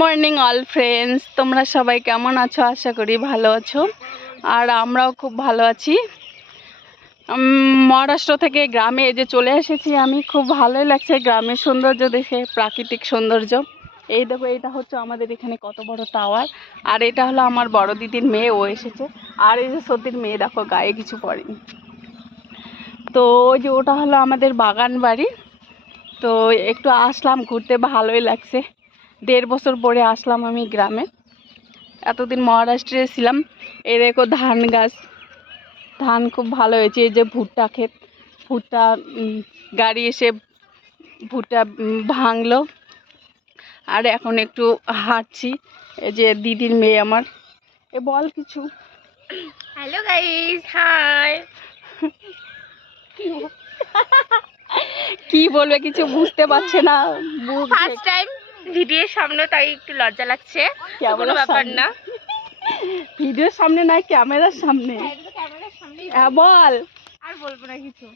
Morning all friends, তোমরা সবাই কেমন আছো? আশা করি ভালো আছো, আর আমরাও খুব ভালো আছি। মহারাষ্ট্র থেকে গ্রামে এই যে চলে এসেছি আমি, খুব ভালোই লাগছে গ্রামের সৌন্দর্য দেখে, প্রাকৃতিক সৌন্দর্য। এই দেখো, এটা হচ্ছে আমাদের এখানে কত বড় টাওয়ার, আর এটা হলো আমার বড় দিদির মেয়ে, ও এসেছে। আর এই যে সতীর মেয়ে, দেখো গায়ে কিছু পড়েনি। তো ওই যে ওটা হলো আমাদের বাগান বাড়ি। তো একটু আসলাম ঘুরতে, ভালোই লাগছে। 1.5 বছর পরে আসলাম আমি গ্রামে। এতদিন মহারাষ্ট্রে ছিলাম। এই দেখো ধান গাছ, ধান খুব ভালো হয়েছে। এই যে ভুট্টা ক্ষেত, ভুট্টা গাড়ি এসে ভুট্টা ভাঙলো। আর এখন একটু হাঁটছি। এই যে দিদির মেয়ে আমার, এ বল কিছু। Hello guys, hi. কি বলবে কিছু বুঝতে পারছে না। ফার্স্ট টাইম ভিডিওর সামনে, তাই একটু লজ্জা লাগছে। তো কোনো ব্যাপার না। ভিডিওর সামনে নয়, ক্যামেরার সামনে। ক্যামেরার সামনেই বল। আর বলবো না কিছু।